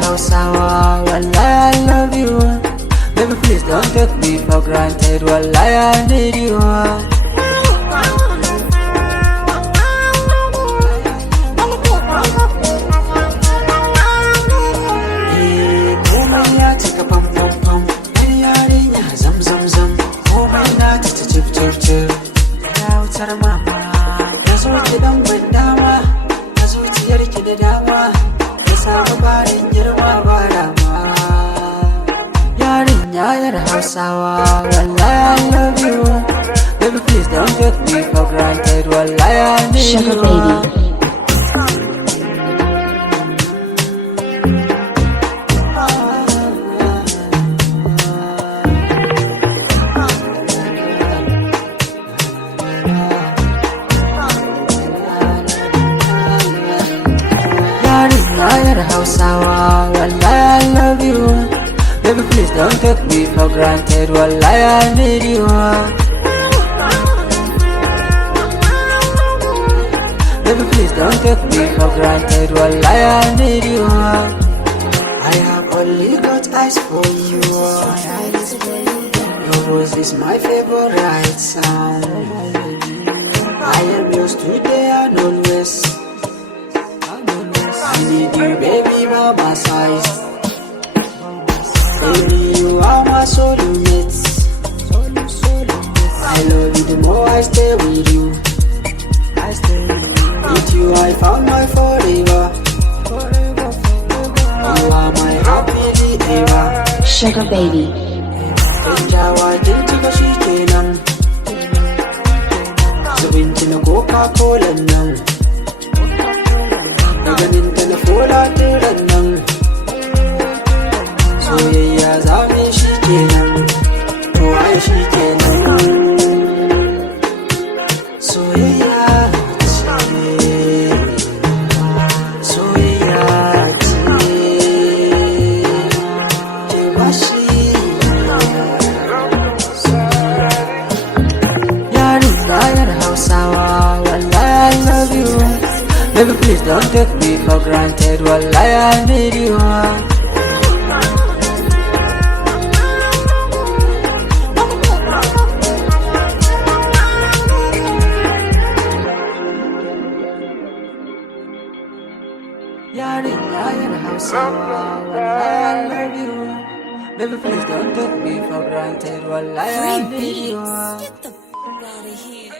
Hausawa, wallahi I love you. Baby, please don't take me for granted, wallahi I need you. Komai ya cika pam pam pam, yar yarinya zam zam zam. Komai na ta cip cip cip, ya wutar mama. Na zo ki dan ban dama, na zuciyar ki da dama. Ya samu barin girma ba rama. Yarinya yar Hausawa, wallahi I love you. Baby, please don't take me for granted, wallahi I need you. Sugar baby. Yar Hausawa, wallahi I love you. Baby, please don't take me for granted, wallahi I need you. Baby, please don't take me for granted, wallahi I need you. I have only got eyes for you. Your voice is my favorite sound. I am yours today and always. I need you, baby, by my side. Baby, you are my soulmate. I love you the more I stay with you. With you I found my forever. You are my happy ever. Sugar baby. Kyakkyawa kin cika shi kenan. Zubinki na Coca-Cola nan. Ganin ta na fola tiran nan. Soyayya zaɓe shi kenan. To ai shi kenan. Soyayya ce. Soyayya ce. Ke bashi. Yarinya yar Hausawa, wallahi I love you. Baby, please don't take me for granted, wallahi I need you. Yarinya yar Hausawa, wallahi I love you. Baby, please don't take me for granted, wallahi I need you. Get the f*** out of here.